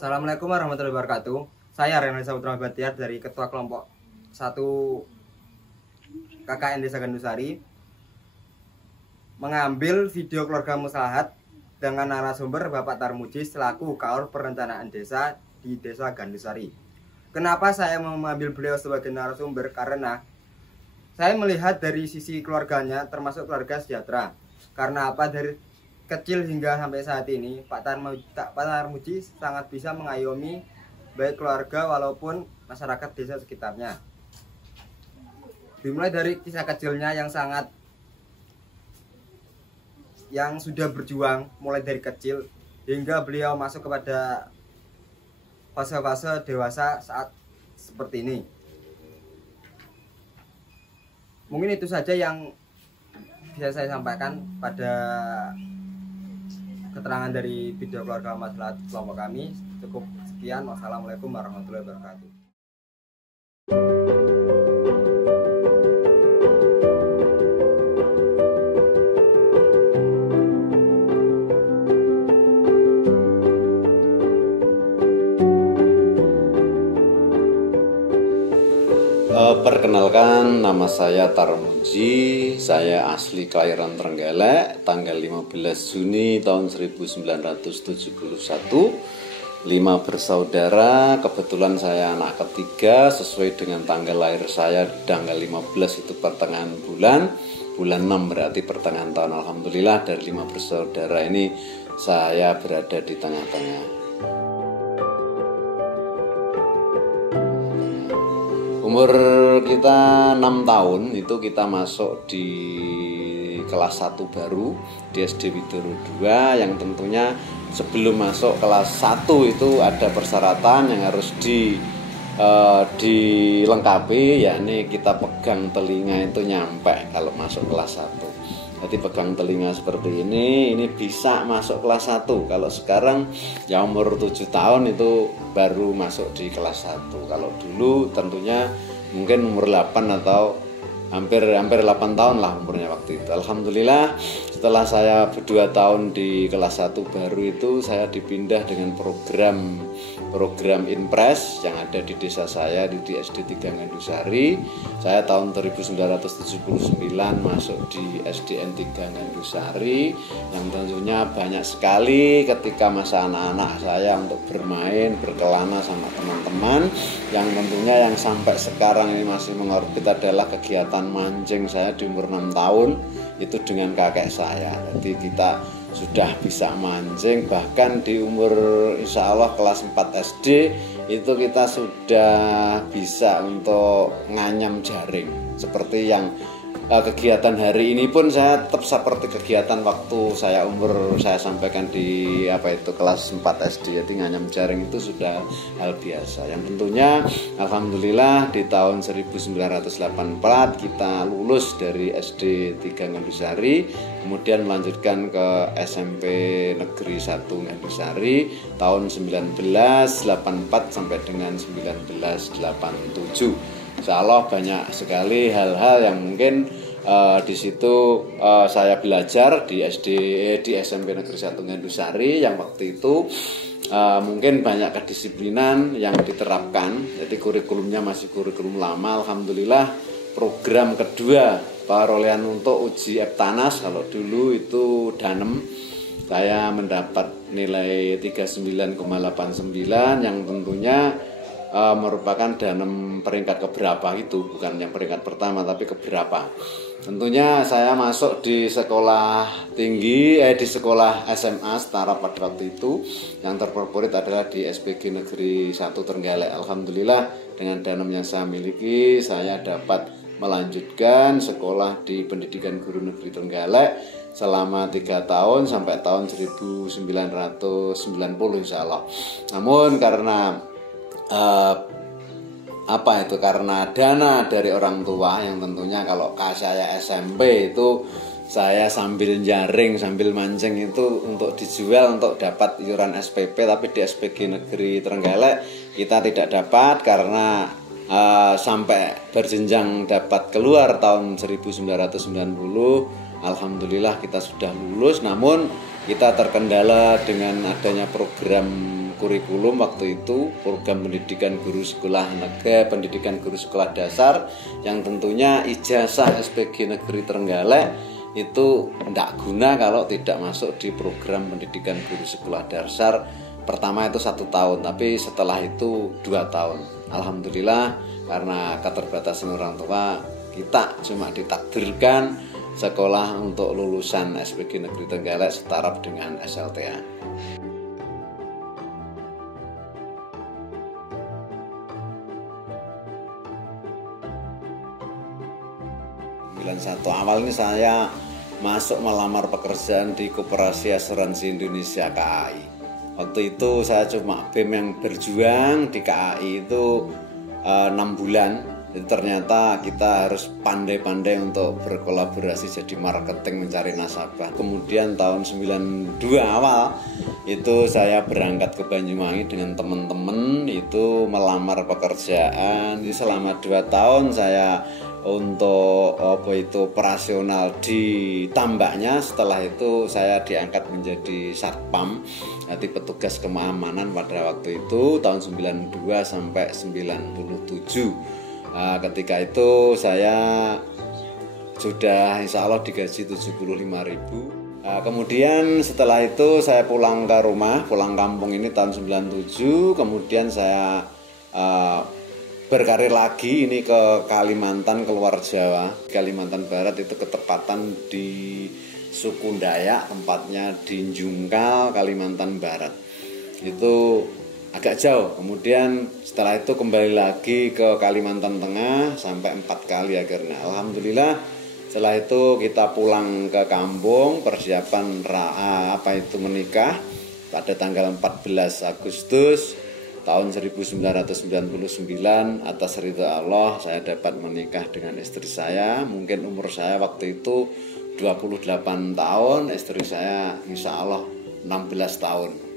Assalamualaikum warahmatullahi wabarakatuh. Saya Renal Saputra Batiar dari Ketua Kelompok 1 KKN Desa Gandusari mengambil video keluarga Musalahat dengan narasumber Bapak Tarmuji selaku Kaur Perencanaan Desa di Desa Gandusari. Kenapa saya mengambil beliau sebagai narasumber? Karena saya melihat dari sisi keluarganya termasuk keluarga sejahtera. Karena apa? Dari kecil hingga sampai saat ini Pak Tarmuji sangat bisa mengayomi baik keluarga walaupun masyarakat desa sekitarnya. Dimulai dari kisah kecilnya yang sudah berjuang mulai dari kecil hingga beliau masuk kepada fase-fase dewasa saat seperti ini. Mungkin itu saja yang bisa saya sampaikan pada keterangan dari video keluarga Musalahat kelompok kami. Cukup sekian. Wassalamualaikum warahmatullahi wabarakatuh. Perkenalkan, nama saya Tarmuji. Saya asli kelahiran Trenggalek, tanggal 15 Juni tahun 1971. 5 bersaudara, kebetulan saya anak ketiga sesuai dengan tanggal lahir saya di tanggal 15 itu pertengahan bulan 6 berarti pertengahan tahun. Alhamdulillah dari 5 bersaudara ini saya berada di tengah-tengah. Umur kita 6 tahun itu kita masuk di kelas 1 baru di SD Widoro 2, yang tentunya sebelum masuk kelas 1 itu ada persyaratan yang harus dilengkapi, yakni kita pegang telinga itu nyampe kalau masuk kelas 1. Jadi pegang telinga seperti ini bisa masuk kelas 1. Kalau sekarang ya umur 7 tahun itu baru masuk di kelas 1. Kalau dulu tentunya mungkin umur 8 atau hampir 8 tahun lah umurnya waktu itu. Alhamdulillah setelah saya 2 tahun di kelas 1 baru itu saya dipindah dengan program Inpres yang ada di desa saya di SD 3 Gandusari. Saya tahun 1979 masuk di SDN 3 Gandusari, yang tentunya banyak sekali ketika masa anak-anak saya untuk bermain, berkelana sama teman-teman, yang tentunya yang sampai sekarang ini masih mengorbit adalah kegiatan mancing saya di umur 6 tahun itu dengan kakek saya. Jadi kita sudah bisa mancing, bahkan di umur insya Allah kelas 4 SD itu kita sudah bisa untuk nganyam jaring. Seperti yang kegiatan hari ini pun saya tetap seperti kegiatan waktu saya sampaikan di kelas 4 SD. Jadi nganyam jaring itu sudah hal biasa, yang tentunya alhamdulillah di tahun 1984 kita lulus dari SD 3 Gandusari, kemudian melanjutkan ke SMP Negeri 1 Gandusari tahun 1984 sampai dengan 1987. Insya Allah banyak sekali hal-hal yang mungkin di situ saya belajar di SMP Negeri 1 Gandusari, yang waktu itu mungkin banyak kedisiplinan yang diterapkan. Jadi kurikulumnya masih kurikulum lama. Alhamdulillah program kedua perolehan untuk uji Eptanas, kalau dulu itu Danem, saya mendapat nilai 39,89 yang tentunya merupakan Danem peringkat keberapa itu, bukan yang peringkat pertama tapi keberapa. Tentunya saya masuk di sekolah tinggi di sekolah SMA setara pada waktu itu, yang terfavorit adalah di SPG Negeri 1 Trenggalek. Alhamdulillah dengan Danem yang saya miliki saya dapat melanjutkan sekolah di Pendidikan Guru Negeri Trenggalek selama 3 tahun sampai tahun 1990 insya Allah. Namun karena karena dana dari orang tua, yang tentunya kalau saya SMP itu saya sambil jaring sambil mancing itu untuk dijual untuk dapat iuran SPP, tapi di SPG Negeri Trenggalek kita tidak dapat karena sampai berjenjang dapat keluar tahun 1990. Alhamdulillah kita sudah lulus, namun kita terkendala dengan adanya program kurikulum waktu itu program pendidikan guru sekolah negeri, pendidikan guru sekolah dasar, yang tentunya ijazah SPG Negeri Trenggalek itu tidak guna kalau tidak masuk di program pendidikan guru sekolah dasar. Pertama itu 1 tahun, tapi setelah itu 2 tahun. Alhamdulillah, karena keterbatasan orang tua, kita cuma ditakdirkan sekolah untuk lulusan SPG Negeri Trenggalek setaraf dengan SLTA. 91 awal ini saya masuk melamar pekerjaan di Koperasi Asuransi Indonesia KAI. Waktu itu saya cuma BEM yang berjuang di KAI itu 6 bulan. Jadi ternyata kita harus pandai-pandai untuk berkolaborasi jadi marketing mencari nasabah. Kemudian tahun 92 awal itu saya berangkat ke Banyuwangi dengan teman-teman itu melamar pekerjaan. Jadi selama 2 tahun saya untuk operasional di tambaknya. Setelah itu saya diangkat menjadi satpam, nanti petugas keamanan pada waktu itu tahun 92 sampai 97. Ketika itu saya sudah insya Allah digaji 75.000. Kemudian setelah itu saya pulang ke rumah, pulang kampung ini tahun 97. Kemudian saya berkarir lagi ini ke Kalimantan, keluar Jawa. Kalimantan Barat itu ketepatan di suku Dayak, tempatnya di Jungkal, Kalimantan Barat. Itu agak jauh. Kemudian setelah itu kembali lagi ke Kalimantan Tengah sampai 4 kali akhirnya. Alhamdulillah setelah itu kita pulang ke kampung, persiapan menikah pada tanggal 14 Agustus tahun 1999. Atas ridha Allah saya dapat menikah dengan istri saya. Mungkin umur saya waktu itu 28 tahun, istri saya insya Allah 16 tahun.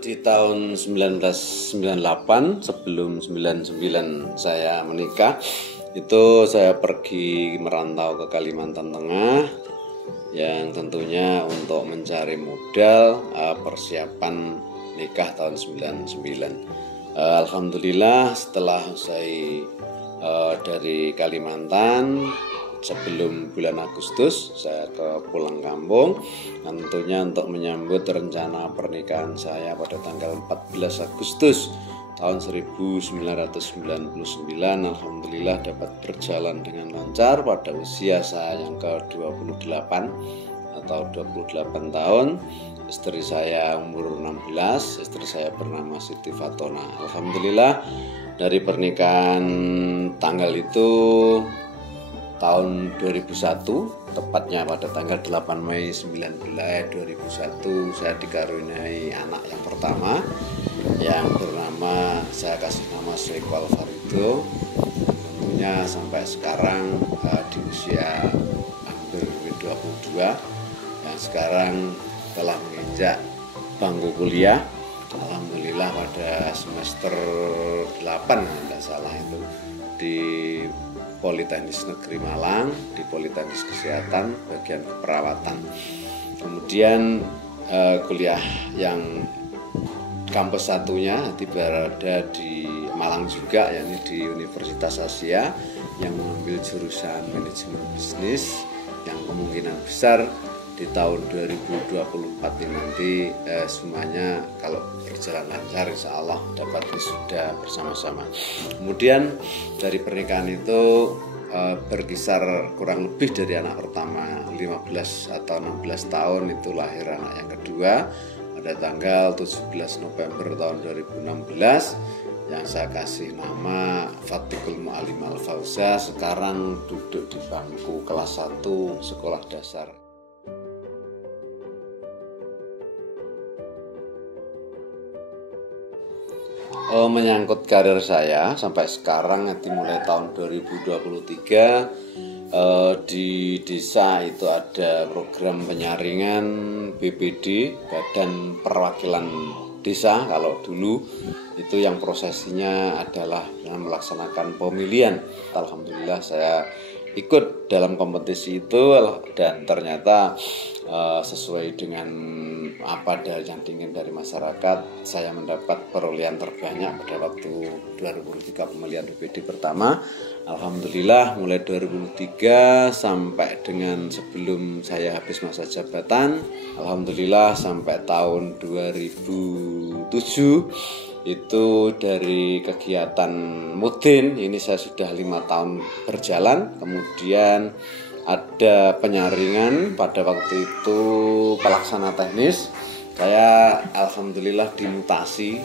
Di tahun 1998, sebelum 99 saya menikah, itu saya pergi merantau ke Kalimantan Tengah, yang tentunya untuk mencari modal persiapan nikah tahun 99. Alhamdulillah setelah usai dari Kalimantan, sebelum bulan Agustus saya pulang kampung, tentunya untuk menyambut rencana pernikahan saya pada tanggal 14 Agustus tahun 1999. Alhamdulillah dapat berjalan dengan lancar pada usia saya yang ke-28 atau 28 tahun. Istri saya umur 16, istri saya bernama Siti Fatona. Alhamdulillah dari pernikahan tanggal itu tahun 2001, tepatnya pada tanggal 8 Mei 2001 saya dikaruniai anak yang pertama yang bernama, saya kasih nama Syekhwal Farido. Tentunya sampai sekarang di usia hampir 22 yang sekarang telah menginjak bangku kuliah. Alhamdulillah pada semester 8 tidak salah itu di Politeknik Negeri Malang, di Politeknik Kesehatan bagian keperawatan. Kemudian kuliah yang kampus satunya berada di Malang juga, yakni di Universitas Asia yang mengambil jurusan manajemen bisnis, yang kemungkinan besar di tahun 2024 ini nanti semuanya kalau berjalan lancar insya Allah dapat wisuda bersama-sama. Kemudian dari pernikahan itu berkisar kurang lebih dari anak pertama 15 atau 16 tahun itu lahir anak yang kedua pada tanggal 17 November tahun 2016 yang saya kasih nama Fatikul Mu'alim Al-Fauza. Sekarang duduk di bangku kelas 1 sekolah dasar. Menyangkut karir saya sampai sekarang, mulai tahun 2023 di desa itu ada program penyaringan BPD, Badan Perwakilan Desa. Kalau dulu itu yang prosesinya adalah melaksanakan pemilihan. Alhamdulillah saya ikut dalam kompetisi itu, dan ternyata sesuai dengan apa yang diingin dari masyarakat, saya mendapat perolehan terbanyak pada waktu 2003 pemilihan DPD pertama. Alhamdulillah mulai 2003 sampai dengan sebelum saya habis masa jabatan, alhamdulillah sampai tahun 2007 itu dari kegiatan Mudin ini saya sudah 5 tahun berjalan. Kemudian ada penyaringan, pada waktu itu pelaksana teknis. Saya alhamdulillah dimutasi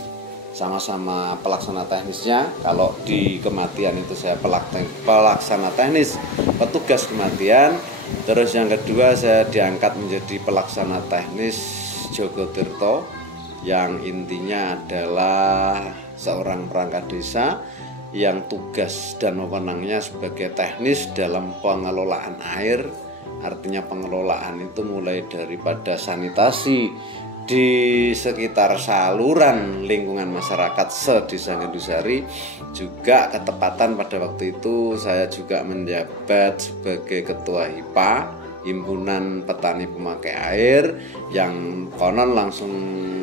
sama-sama pelaksana teknisnya. Kalau di kematian itu saya pelaksana teknis, petugas kematian. Terus yang kedua saya diangkat menjadi pelaksana teknis Joko Tirto, yang intinya adalah seorang perangkat desa yang tugas dan wewenangnya sebagai teknis dalam pengelolaan air. Artinya pengelolaan itu mulai daripada sanitasi di sekitar saluran lingkungan masyarakat se-Desa Gandusari. Juga ketepatan pada waktu itu saya juga menjabat sebagai ketua HIPA, Himpunan Petani Pemakai Air, yang konon langsung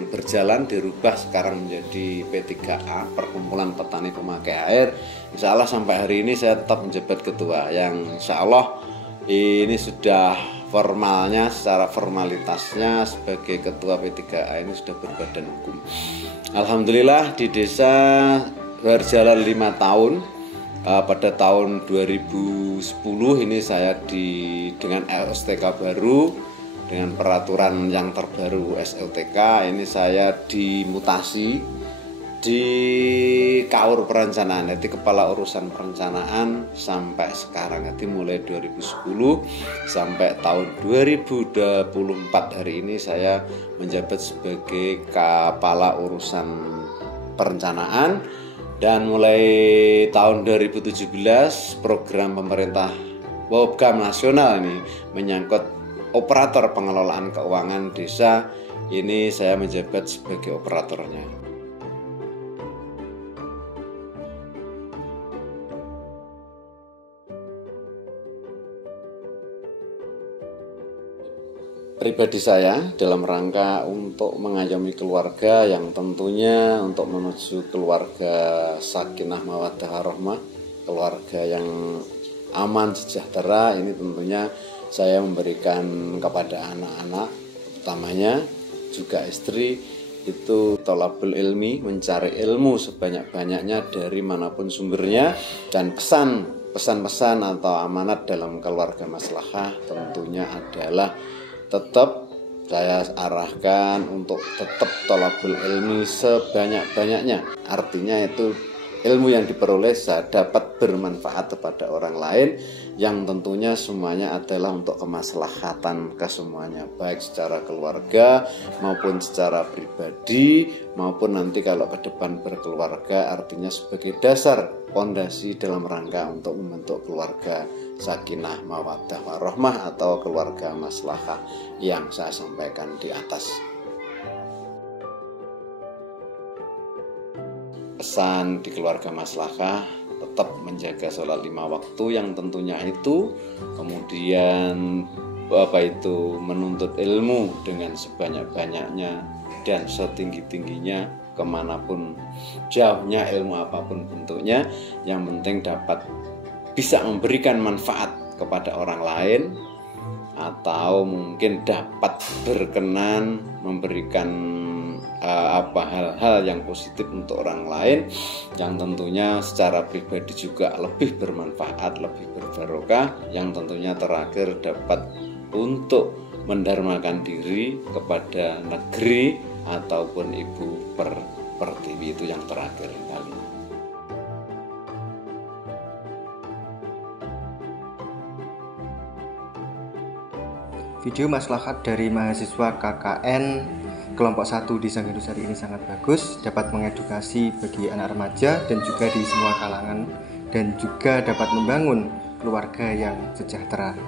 berjalan dirubah sekarang menjadi P3A, Perkumpulan Petani Pemakai Air. Insya Allah sampai hari ini saya tetap menjabat ketua, yang insya Allah ini sudah formalnya, secara formalitasnya sebagai ketua P3A ini sudah berbadan hukum. Alhamdulillah di desa berjalan 5 tahun. Pada tahun 2010 ini saya dengan LSTK baru, dengan peraturan yang terbaru SLTK, ini saya dimutasi di Kaur Perencanaan, jadi kepala urusan perencanaan sampai sekarang. Jadi mulai 2010 sampai tahun 2024 hari ini saya menjabat sebagai kepala urusan perencanaan. Dan mulai tahun 2017 program pemerintah program nasional ini menyangkut operator pengelolaan keuangan desa, ini saya menjabat sebagai operatornya. Pribadi saya dalam rangka untuk mengayomi keluarga yang tentunya untuk menuju keluarga sakinah mawaddah warahmah, keluarga yang aman sejahtera, ini tentunya saya memberikan kepada anak-anak, utamanya juga istri, itu thalabul ilmi, mencari ilmu sebanyak-banyaknya dari manapun sumbernya. Dan pesan-pesan atau amanat dalam keluarga maslahah tentunya adalah tetap saya arahkan untuk tetap thalabul ilmi sebanyak-banyaknya. Artinya itu ilmu yang diperoleh dapat bermanfaat kepada orang lain, yang tentunya semuanya adalah untuk kemaslahatan kesemuanya, baik secara keluarga maupun secara pribadi, maupun nanti kalau ke depan berkeluarga, artinya sebagai dasar pondasi dalam rangka untuk membentuk keluarga sakinah mawaddah warahmah atau keluarga maslahah yang saya sampaikan di atas. Pesan di keluarga maslahah tetap menjaga sholat 5 waktu yang tentunya itu, kemudian menuntut ilmu dengan sebanyak-banyaknya dan setinggi-tingginya, kemanapun jauhnya ilmu apapun bentuknya, yang penting dapat bisa memberikan manfaat kepada orang lain, atau mungkin dapat berkenan memberikan hal-hal yang positif untuk orang lain, yang tentunya secara pribadi juga lebih bermanfaat, lebih berbarokah, yang tentunya terakhir dapat untuk mendharmakan diri kepada negeri ataupun Ibu Pertiwi, itu yang terakhir kali. Video maslahat dari mahasiswa KKN kelompok 1 di Desa Gandusari ini sangat bagus, dapat mengedukasi bagi anak remaja dan juga di semua kalangan, dan juga dapat membangun keluarga yang sejahtera.